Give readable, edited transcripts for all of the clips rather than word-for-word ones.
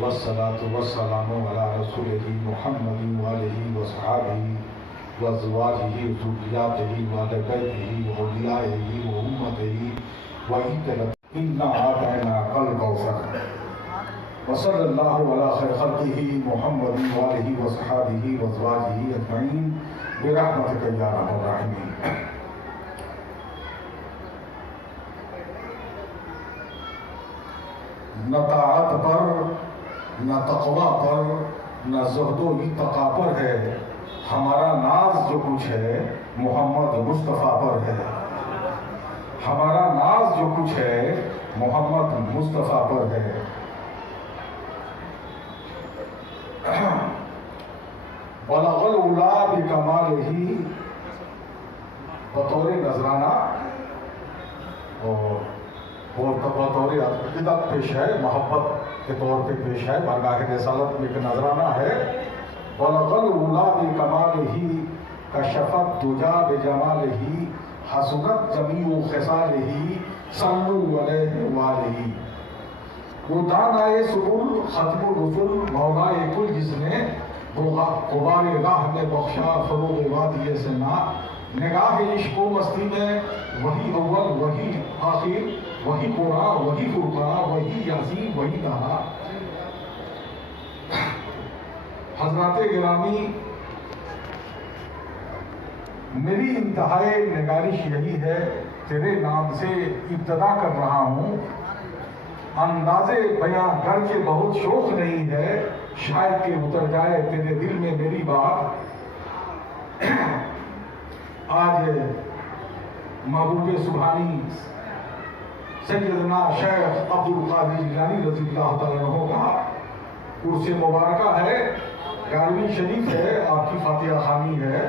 والصلاة والسلام على رسوله محمد وآله وصحابه وأزواجه وذرياته وأهل بيته وأوليائه وأمته إنا أعطيناك الكوثر وصلى الله على خير خلقه محمد وآله وصحابه وأزواجه أجمعين برحمتك يا أرحم الراحمين. نہ طاعت پر، نہ تقوی پر، نہ زہد و اتقا پر ہے، ہمارا ناز جو کچھ ہے محمد مصطفیٰ پر ہے. ہمارا ناز جو کچھ ہے محمد مصطفیٰ پر ہے. بلغ العلا بکمالہ، بطور نذرانہ اور بطور عقیدت پیش ہے، محبت کے طور پہ پیش ہے، بارگاہ رسالت میں ایک نذرانہ ہے. بلغ العلا بکمالہ کشفت دجا بجمالہ حسنت جمیع خصالہ صلوا علیہ وآلہ. وہ دانائے سبل ختم الرسل مولائے کل جس نے غبار راہ میں بخشا فروغ وادی سنا. نگاہ عشق و مستی میں وہی اول وہی آخر، وہی قرآن وہی فرقان وہی یاسین وہی طہا. حضرات گرامی، میری انتہائی نگارش یہی ہے، تیرے نام سے ابتدا کر رہا ہوں. انداز بیان کر کے بہت شوق نہیں ہے، شاید کہ اتر جائے تیرے دل میں میری بات. آج محبوب سبحانی سیدنا شیخ عبدالقادر جیلانی رضی اللہ تعالیٰ عنہ کا عرس مبارکہ ہے، 11ویں شریف ہے، آپ کی فاتحہ خوانی ہے.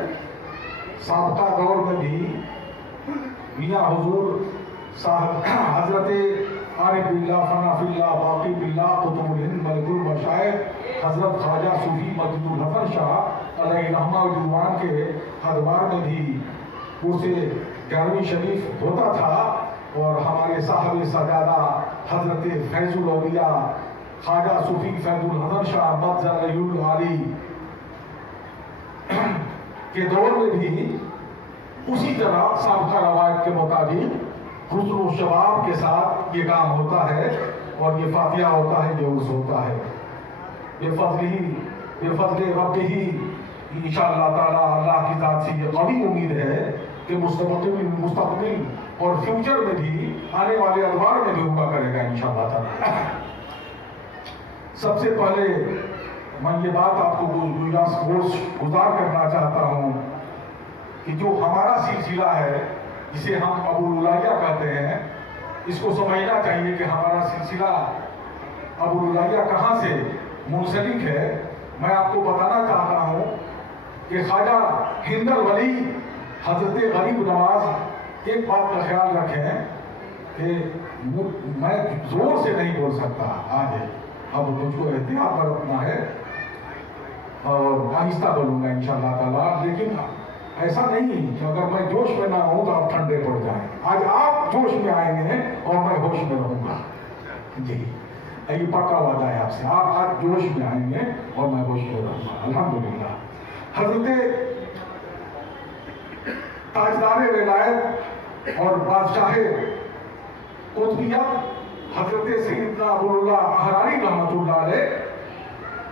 سابقہ دور میں بھی میاں حضور صاحب حضرت عارف باللہ فنا فی اللہ باقی باللہ قطب الہند ملک المشائخ حضرت خواجہ صوفی مجد الحسن شاہ علیہ رحمہ رضوان کے ادوار میں بھی عرس 11ویں شریف ہوتا تھا. اور ہمارے صاحب سجادہ حضرت فیض الاولیاء خواجہ صوفی فیض الحسن شاہ مجد العالی کے دور میں بھی اسی طرح سابقہ روایت کے مطابق حسن و شباب کے ساتھ یہ کام ہوتا ہے، اور یہ فاتحہ ہوتا ہے، یہ عرس ہوتا ہے. یہ فضل رب ہی انشاءاللہ تعالی اللہ کی ذات سے یہ قوی امید ہے کہ مستقبل اور فیوچر میں بھی آنے والے ادوار میں بھی ہوا کرے گا انشاءاللہ تعالی. سب سے پہلے میں یہ بات آپ کو گزار کرنا چاہتا ہوں کہ جو ہمارا سلسلہ ہے جسے ہم ابو العلیہ کہتے ہیں، اس کو سمجھنا چاہیے کہ ہمارا سلسلہ ابو العلیہ کہاں سے منسلک ہے. میں آپ کو بتانا چاہتا ہوں کہ خواجہ ہند الولی حضرت غریب نواز، ایک بات کا خیال رکھیں کہ میں زور سے نہیں بول سکتا آج، اب مجھ کو احتیاط برتنا ہے اور آہستہ بولوں گا انشاءاللہ تعالی. لیکن ایسا نہیں کہ اگر میں جوش میں نہ ہوں تو آپ ٹھنڈے پڑ جائیں. آج آپ جوش میں آئیں گے اور میں ہوش میں رہوں گا. جی یہ پکا وعدہ ہے آپ سے، آپ آج جوش میں آئیں گے اور میں ہوش میں رہوں گا الحمدللہ. حضرت تاجدار ولایت اور بادشاہ قطبیت حضرت سیدنا ابو اللہ احراری رحمۃ اللہ علیہ،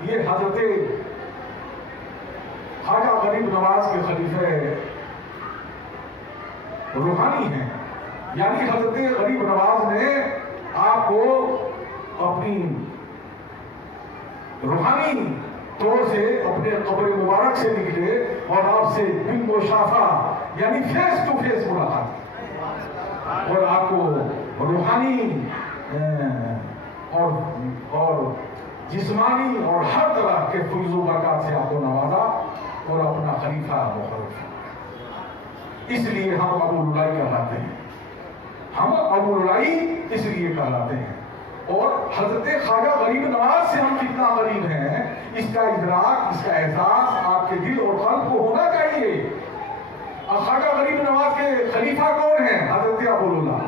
یہ حضرت خواجہ غریب نواز کے خلیفہ روحانی ہیں. یعنی حضرت غریب نواز نے آپ کو اپنی روحانی طور سے اپنے قبر مبارک سے نکلے اور آپ سے بالمشافہ یعنی فیس ٹو فیس ملاقات اور آپ کو روحانی اور جسمانی اور ہر طرح کے فیض و برکات سے آپ کو نوازا اور اپنا خلیفہ مقرر کیا. اس لیے ہم ابو العلائی کہلاتے ہیں. ہم ابو العلائی اس لیے کہلاتے ہیں. اور حضرت خواجہ غریب نواز سے ہم کتنا غریب ہیں اس کا ادراک، اس کا احساس آپ کے دل اور قلب کو ہونا چاہیے. خواجہ غریب نواز کے خلیفہ کون ہیں؟ حضرت ابو اللہ.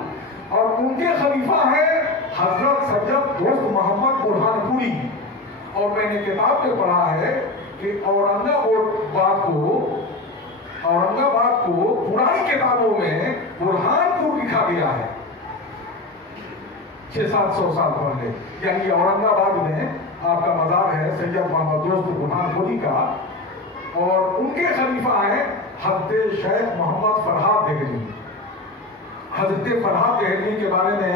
اور ان کے خلیفہ ہیں حضرت سید دوست محمد برہان پوری میں نے کتاب میں پڑھا ہے کہ اورنگ آباد کو پرانی کتابوں میں برہان پور لکھا گیا ہے 600-700 سال پہلے. یعنی اورنگ آباد میں آپ کا مزار ہے سید محمد دوست برہان پوری کا, اور ان کے خلیفہ ہیں حضرت شیخ محمد فرہاد دہلوی. حضرت فرہاد دہلوی کے بارے میں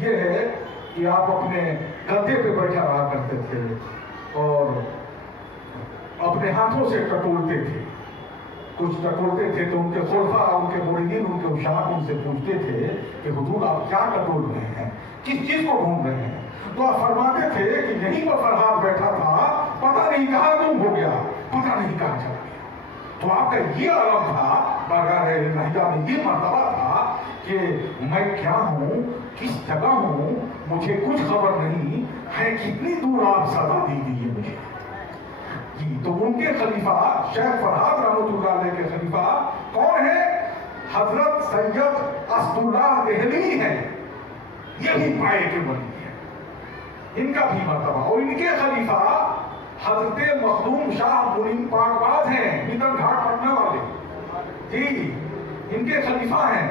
یہ ہے کہ آپ اپنے گدے پہ بیٹھا رہا کرتے تھے اور اپنے ہاتھوں سے ٹٹولتے تھے. کچھ ٹٹولتے تھے تو ان کے خلفاء, ان کے مریدین, ان کے اشاق ان سے پوچھتے تھے کہ حضور آپ کیا ٹٹول رہے ہیں, کس چیز کو ڈھونڈ رہے ہیں؟ تو آپ فرماتے تھے کہ یہیں پر فرہاد بیٹھا تھا, پتہ نہیں کہاں گم ہو گیا, پتہ نہیں کہاں چلا گیا. تو آپ کا یہ عالم تھا, بارگاہ الہیہ میں یہ مرتبہ تھا کہ میں کیا ہوں, کس جگہ ہوں, مجھے کچھ خبر نہیں ہے, کتنی دور آپ سزا دی دیجیے مجھے. جی تو ان کے خلیفہ شیخ فرہاد رحمۃ اللہ علیہ کے خلیفہ کون ہے؟ حضرت سید اسد اللہ دہلوی ہیں. یہ بھی پائے کے ولی ہیں, ان کا بھی مرتبہ. اور ان کے خلیفہ حضرت مخدوم شاہ منیم پاک باز ہیں, میدن گھاٹ پٹنہ والے. جی ان کے خلیفہ ہیں.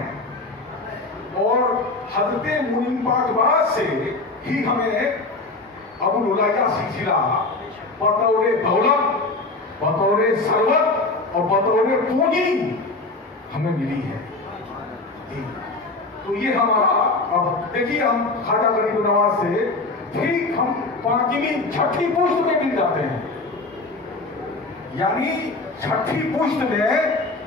اور حضرت منیم پاک باز سے ہی ہمیں ابو العالیہ سلسلہ بطور دولت, بطور ثروت اور بطور پونجی ہمیں ملی ہے. تو یہ ہمارا, اب دیکھیے ہم خواجہ غریب نواز سے ٹھیک ہم 5ویں 6ٹھی پشت میں مل جاتے ہیں. یعنی 6ٹھی پشت میں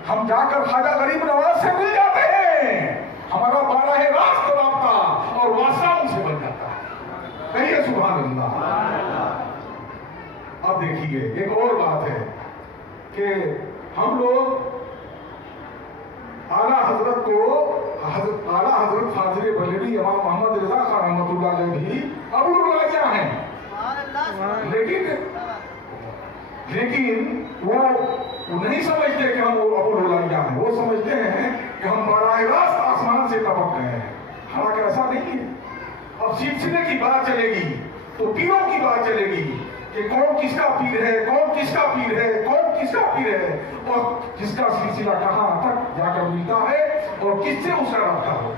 ہم جا کر خواجہ غریب نواز سے مل جاتے ہیں. ہمارا 12 راست رابطہ اور واسطہ ان سے بن جاتا ہے. کہیے سبحان اللہ. اب دیکھیے ایک اور بات ہے کہ ہم لوگ اعلیٰ حضرت فاضل بریلوی امام محمد رضا خان رحمۃ اللہ علیہ بھی ابو العالیہ ہیں. لیکن وہ نہیں سمجھتے کہ ہم ابو العالیہ ہیں. وہ سمجھتے ہیں کہ ہم براہ راست آسمان سے ٹپک گئے ہیں. حالانکہ ایسا نہیں ہے. اب سلسلے کی بات چلے گی تو پیروں کی بات چلے گی کہ کون کس کا پیر ہے, کون کس کا پیر ہے, کون کس کا پیر ہے, اور جس کا سلسلہ کہاں تک جا کر ملتا ہے اور کس سے اس کا رابطہ ہو.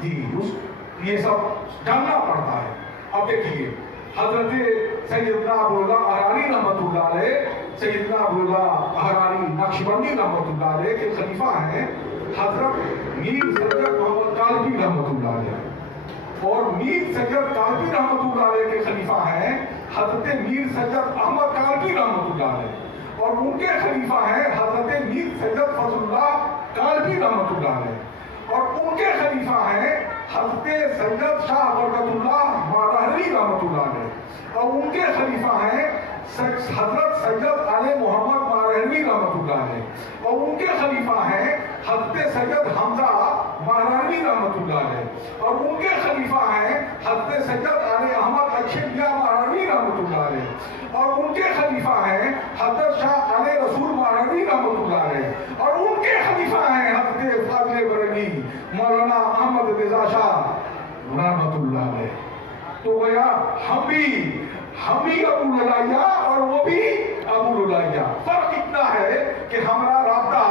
جی یہ سب جاننا پڑتا ہے. اب دیکھیے حضرت سیدنا عبداللہ احراری رحمۃ اللہ علیہ, سیدنا عبداللہ احراری نقشبندی رحمۃ اللہ علیہ کے خلیفہ ہیں حضرت میر سید محمد کالبی رحمۃ اللہ علیہ. اور میر سید کالبی رحمۃ اللہ علیہ کے خلیفہ ہیں حضرت میر سید احمد کالبی رحمۃ اللہ علیہ. اور ان کے خلیفہ ہیں حضرت میر سید فضل اللہ کالبی رحمۃ اللہ علیہ. اور ان کے خلیفہ ہیں حضرت سید شاہ برکت اللہ ماراہوی رحمۃ اللہ علیہ. اور ان کے خلیفہ ہیں حضرت سید علی محمد ماراہوی رحمۃ اللہ علیہ. اور ان کے خلیفہ ہیں حضرت سید حمزہ ماراہوی رحمۃ اللہ علیہ. اور ان کے خلیفہ ہیں حضرت سید علی احمد اچھیہ ماراہوی رحمۃ اللہ علیہ. اور ان کے خلیفہ ہیں حضرت شاہ علی رسول ماراہوی رحمۃ اللہ علیہ. اور ان کے خلیفہ ہیں حضرت فاضل بریلوی مولانا احمد رضا شاہ رحمۃ اللہ علیہ. تو گیا ہم بھی ابو العالیہ اور وہ بھی ابو العالیہ. فرق اتنا ہے کہ ہمارا رابطہ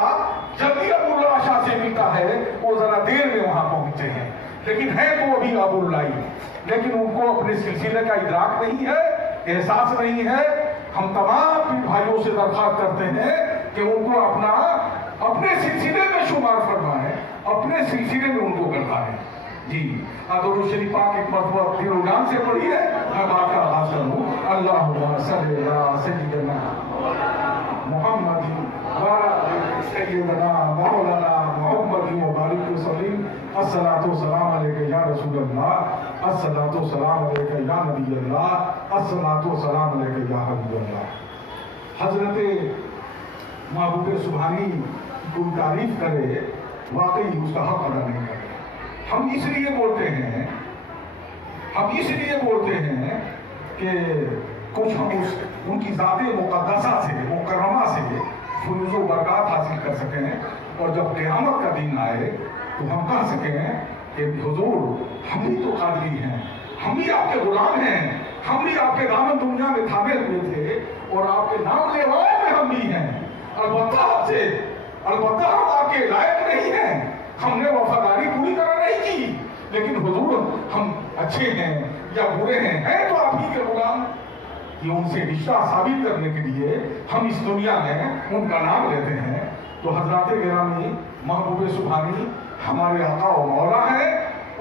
جلدی ابو العالیہ شاہ سے ملتا ہے, وہ ذرا دیر میں وہاں پہنچتے ہیں, لیکن ہے تو وہ بھی ابو العالیہ. لیکن ان کو اپنے سلسلے کا ادراک نہیں ہے, احساس نہیں ہے. ہم تمام بھائیوں سے درخواست کرتے ہیں کہ ان کو اپنے سلسلے میں شمار فرمائیں, اپنے سلسلے میں ان کو گردائیں. جی درود شریف پاک ایک مرتبہ دل و جان سے پڑھی ہے. میں بات کا آغاز کروں. اللہم صلی علی سیدنا محمد وعلی سیدنا مولانا محمد وبارک وسلم. الصلاۃ والسلام علیک یا رسول اللہ, الصلاۃ والسلام علیک یا نبی اللہ, الصلاۃ والسلام علیک یا حبیب اللہ. حضرت محبوب سبحانی کی تعریف کرے واقعی اس کا حق ادا نہیں کرے. ہم اس لیے بولتے ہیں کہ کچھ ہم ان کی ذات مقدسہ سے مکرمہ سے فیض و برکات حاصل کر سکیں, اور جب قیامت کا دن آئے تو ہم کہہ سکیں کہ حضور ہم بھی تو قادری ہیں, ہم بھی آپ کے غلام ہیں، ہم بھی آپ کے دامن دنیا میں تھامے ہوئے تھے اور آپ کے نام لیواؤں میں ہم بھی ہیں۔ البتہ ہم آپ کے لائق نہیں ہیں، ہم نے وفاداری پوری طرح نہیں کی، لیکن حضور ہم اچھے ہیں یا برے ہیں تو آپ ہی کے غلام۔ یہ ان سے رشتہ ثابت کرنے کے لیے ہم اس دنیا میں ان کا نام لیتے ہیں۔ تو حضرات گرامی، محبوب سبحانی ہمارے آقا و مولا ہیں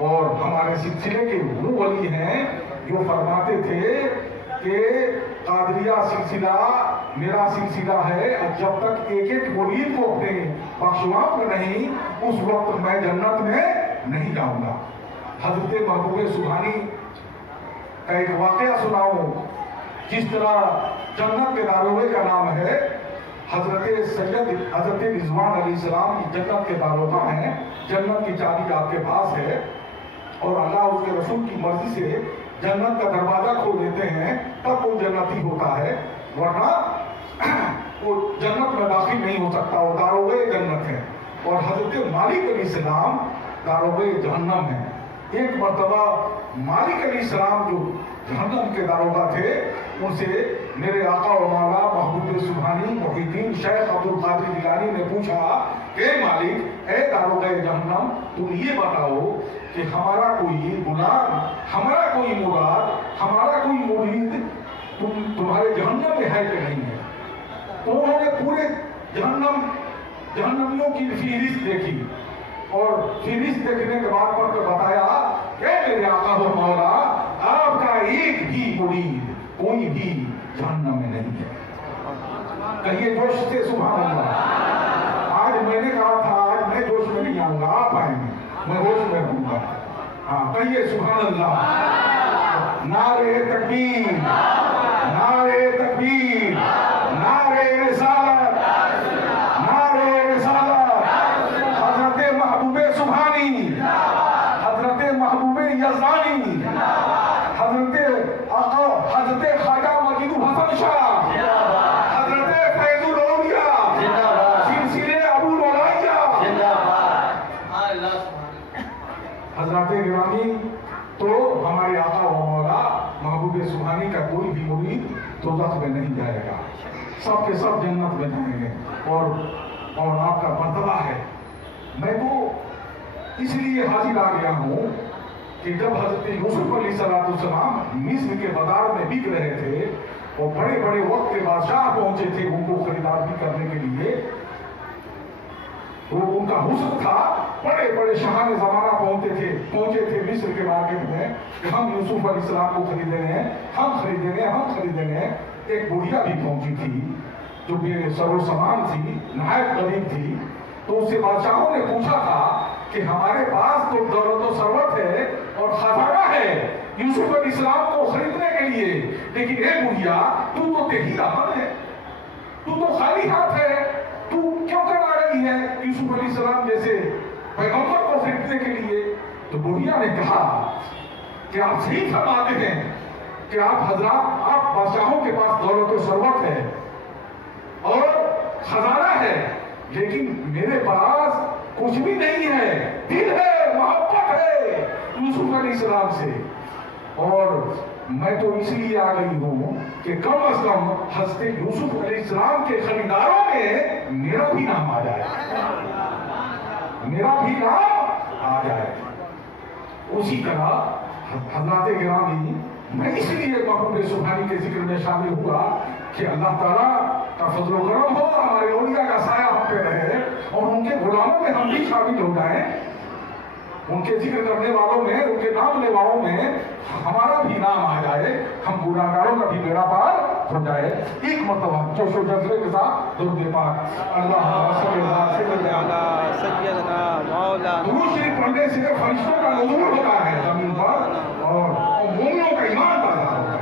اور ہمارے سلسلے کے وہ ولی ہیں جو فرماتے تھے کہ قادریہ سلسلہ میرا سلسلہ ہے، جب تک ایک ایک مرید کو اپنے بخشواؤں میں نہیں، اس وقت میں جنت میں نہیں جاؤں گا۔ حضرت محبوب سبحانی کا ایک واقعہ سناؤں، جس طرح جنت کے داروغے کا نام ہے حضرت رضوان علیہ السلام کی جنت کے داروغہ ہیں، جنت کی چابی آپ کے پاس ہے اور اللہ اس کے رسول کی مرضی سے جنت کا دروازہ کھول دیتے ہیں تب وہ جنتی ہوتا ہے، ورنہ وہ جنت میں داخل نہیں ہو سکتا، وہ داروغے جنت ہے۔ اور حضرت مالک علیہ السلام داروغے جہنم ہیں۔ ایک مرتبہ مالک علیہ السلام جو جہنم کے داروغہ تھے، ان سے میرے آقا و مولا محبوب سبحانی محی الدین شیخ عبد القادر جیلانی نے پوچھا کہ مالک، اے داروغہ جہنم، تم یہ بتاؤ کہ ہمارا کوئی غلام، ہمارا کوئی مراد، ہمارا کوئی مرید تمہارے جہنم میں ہے کہ نہیں ہے؟ تو انہوں نے پورے جہنمیوں کی فہرست دیکھی اور فہرست دیکھنے کے بعد پڑھ کے بتایا کہ میرے آقا و مولا، آپ کا ایک بھی مرید کوئی بھی جہنم میں نہیں ہے۔ کہیے جوش سے سبحان اللہ۔ آج میں نے کہا تھا آج میں جوش میں نہیں آؤں گا، آپ آئیں گے، میں ہوش میں رہوں گا۔ ہاں کہیے سبحان اللہ۔ نعرہ تکبیر، نعرہ تکبیر، نعرہ رسالت، نعرہ رسالت۔ حضرت محبوب سبحانی، حضرت محبوب یزدانی، حضرت آقا حضرت خواجہ مجید الحسن شاہ، حضرت فیض الاولیاء، سلسلے ابو الولائیہ۔ حضرات گرامی، تو ہمارے آقا و مولا محبوب سبحانی کا کوئی بھی مرید دوزخ میں نہیں جائے گا، سب کے سب جنت میں جائیں گے اور آپ کا مرتبہ ہے۔ میں تو اس لیے حاضر آ گیا ہوں کہ جب حضرت یوسف علیہ السلام مصر کے بازار میں بک رہے تھے اور بڑے بڑے وقت کے بادشاہ پہنچے تھے ان کو خریداری کرنے کے لیے، وہ ان کا حسن تھا، بڑے بڑے شاہان زمانہ پہنچے تھے مصر کے مارکیٹ میں کہ ہم یوسف علیہ السلام کو خریدیں گے، ہم خریدیں گے۔ ایک بڑھیا بھی پہنچی تھی جو بے سر و سامان تھی، نہایت غریب تھی، تو اس سے بادشاہوں نے پوچھا تھا کہ ہمارے پاس تو دولت و ثروت ہے اور خزانہ ہے یوسف علیہ السلام کو خریدنے کے لیے، لیکن اے بڑھیا، تو تہی رحم ہے، تو خالی ہاتھ ہے، تو کیوں کر آ رہی ہے یوسف علیہ السلام جیسے پیغمبر کو خریدنے کے لیے؟ تو بڑھیا نے کہا کہ آپ صحیح فرماتے ہیں کہ آپ حضرات، آپ بادشاہوں کے پاس دولت و ثروت ہے اور خزانہ ہے، لیکن میرے پاس کچھ بھی نہیں ہے، دل ہے، محبت ہے یوسف علیہ السلام سے، اور میں تو اس لیے آ گئی ہوں کہ کم از کم حضرت یوسف علیہ السلام کے خریداروں میں میرا بھی نام آ جائے، میرا بھی نام آ جائے۔ اسی طرح حضرات گرامی، میں اس لیے محبوب سبحانی کے ذکر میں شامل ہوا کہ اللہ تعالیٰ کا فضل و کرم ہو، ہمارے اولیاء کا سایہ ہم پہ رہے اور ان کے غلاموں میں ہم بھی شامل ہو جائیں، ان کے ذکر کرنے والوں میں، ان کے نام لیواؤں میں ہمارا بھی نام آ جائے، ہم گناہگاروں کا بھی بیڑا پار ہو جائے۔ ایک مرتبہ جوش و جذبے کے ساتھ درود پاک اللہم صلی علی سیدنا مولانا۔ درود شریف پڑھنے سے فرشتوں کا نزول ہوتا ہے زمین پر اور مومنوں کا ایمان تازہ ہوتا ہے۔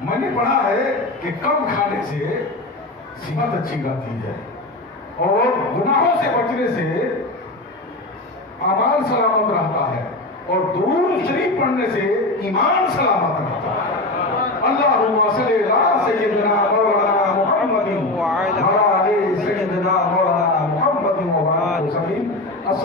میں نے پڑھا ہے کہ کم کھانے سے صحت اچھی رہتی ہے اور گناہوں سے بچنے سے اعمال سلامت رہتا ہے اور درود شریف پڑھنے سے ایمان سلامت رہتا ہے۔ اللہم صلی علی سیدنا مولانا محمد وعلی آلِ سیدنا مولانا محمد وبارک وسلم۔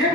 1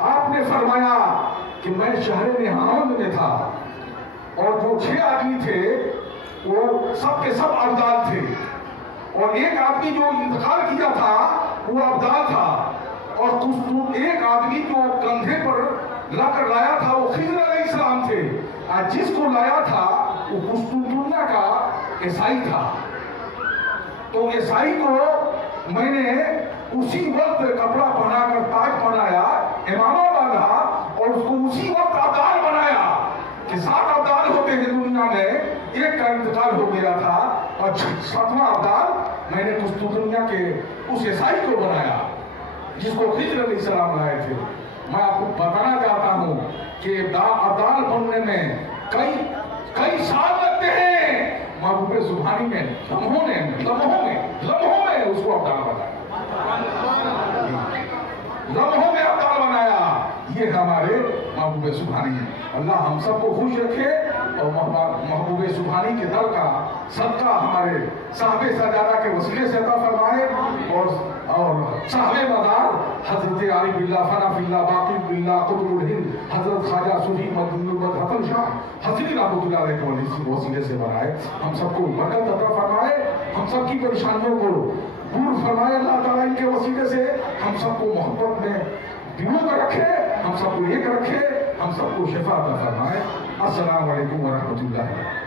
آپ نے فرمایا کہ میں شہر نہاوند میں تھا اور جو 6 آدمی تھے وہ سب کے سب ابدال تھے اور ایک آدمی جو انتقال کیا تھا وہ ابدال تھا اور ایک آدمی جو کندھے پر لا کر لایا تھا وہ خضر علیہ السلام تھے اور جس کو لایا تھا وہ قسطنطنیہ کا عیسائی تھا. تو عیسائی کو میں نے اسی وقت کپڑا پہنا کر تاج پہنایا امامہ باندھا اور اس کو اسی وقت ابدال بنایا کہ 7 ابدال ہوتے ہیں دنیا میں, ایک کا انتقال ہو گیا تھا اور 7واں ابدال میں نے قسطنطنیہ کے اس عیسائی کو بنایا جس کو خضر علیہ السلام لائے تھے. میں آپ کو بتانا چاہتا ہوں کہ ابدال بننے میں کئی سال لگتے ہیں. محبوب سبحانی میں لمحوں میں اس کو ابدال بنایا. یہ ہمارے محبوب سبحانی ہے. اللہ ہم سب کو خوش رکھے اور محبوب سبحانی کے در کا صدقہ ہمارے صاحب سجادہ کے وسیلے سے عطا فرمائے اور صاحب مدار حضرت عارف باللہ فنا فی اللہ باقی باللہ قطب الہند حضرت خواجہ صوفی مدن حسن شاہ حسنی رحمۃ اللہ علیہ کے وسیلے سے بنائے. ہم سب کو برکت عطا فرمائے, ہم سب کی پریشانیوں کو دور فرمائے اللہ تعالیٰ ان کے وسیلے سے. ہم سب کو محبت میں دلوں میں رکھے, ہم سب کو ایک رکھے, ہم سب کو شفا عطا فرمائے. السلام علیکم ورحمۃ اللہ.